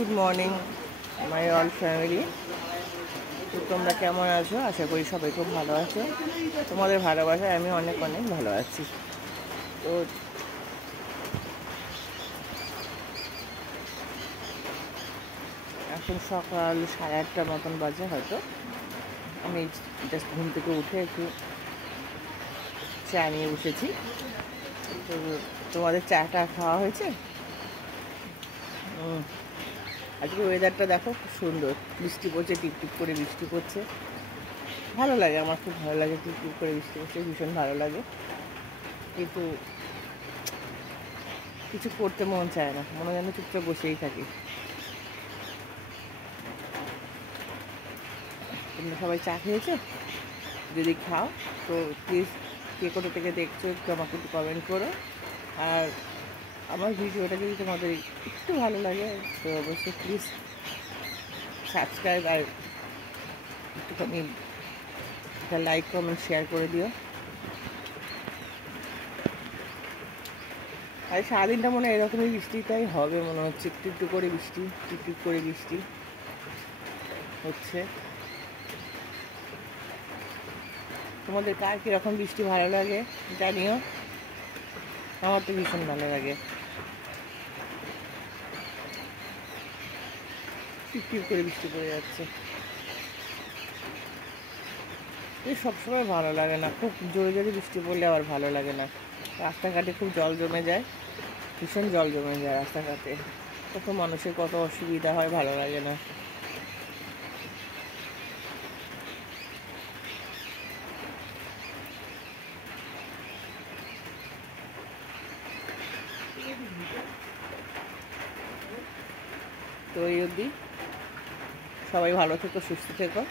Good morning my all family. তো তোমরা কেমন আছো? আশা করি সবাই খুব ভালো আছো। তোমাদের ভালোবাসায় আমি অনেক অনেক ভালো আছি। তো এখন সকাল 8:30 মতন বাজে হয়তো। আমি জাস্ট ঘুম থেকে উঠে একটু চা নিয়ে বসেছি। তো তোমাদের চাটা খাওয়া হয়েছে? আজকে ওয়েদারটা দেখো, খুব সুন্দর। বৃষ্টি পড়ছে, টিপটিপ করে বৃষ্টি পড়ছে। ভালো লাগে, আমার খুব ভালো লাগে। টিপটিপ করে বৃষ্টি পড়ছে, ভীষণ ভালো লাগে। কিন্তু কিছু করতে মন চায় না, মনে যেন চুপচাপ বসেই থাকি। তোমরা সবাই চা খেয়েছো? যদি খাও তো প্লিজ, কে কোথা থেকে দেখছো একটু আমাকে একটু কমেন্ট করো। আর আমার ভিডিওটা যদি তোমাদের একটু ভালো লাগে তো অবশ্যই প্লিজ সাবস্ক্রাইব আর একটুখানি একটা লাইক কমেন্ট শেয়ার করে দিও। আর সারাদিনটা মনে হয় এরকমই বৃষ্টিটাই হবে মনে হচ্ছে, একটু একটু করে বৃষ্টি, টিপ করে বৃষ্টি হচ্ছে। তোমাদের কার কীরকম বৃষ্টি ভালো লাগে জানিও। আমার তো ভীষণ ভালো লাগে, টিপ টিপ করে বৃষ্টি পড়ে যাচ্ছে। এই সবসময় ভালো লাগে না, খুব জোরে জোরে বৃষ্টি পড়লে আবার ভালো লাগে না। রাস্তাঘাটে খুব জল জমে যায়, ভীষণ জল জমে যায় রাস্তাঘাটে। কত মানুষের কত অসুবিধা হয়, ভালো লাগে না। তো এই অবধি সবাই ভালো থেকো, সুস্থ থেকো।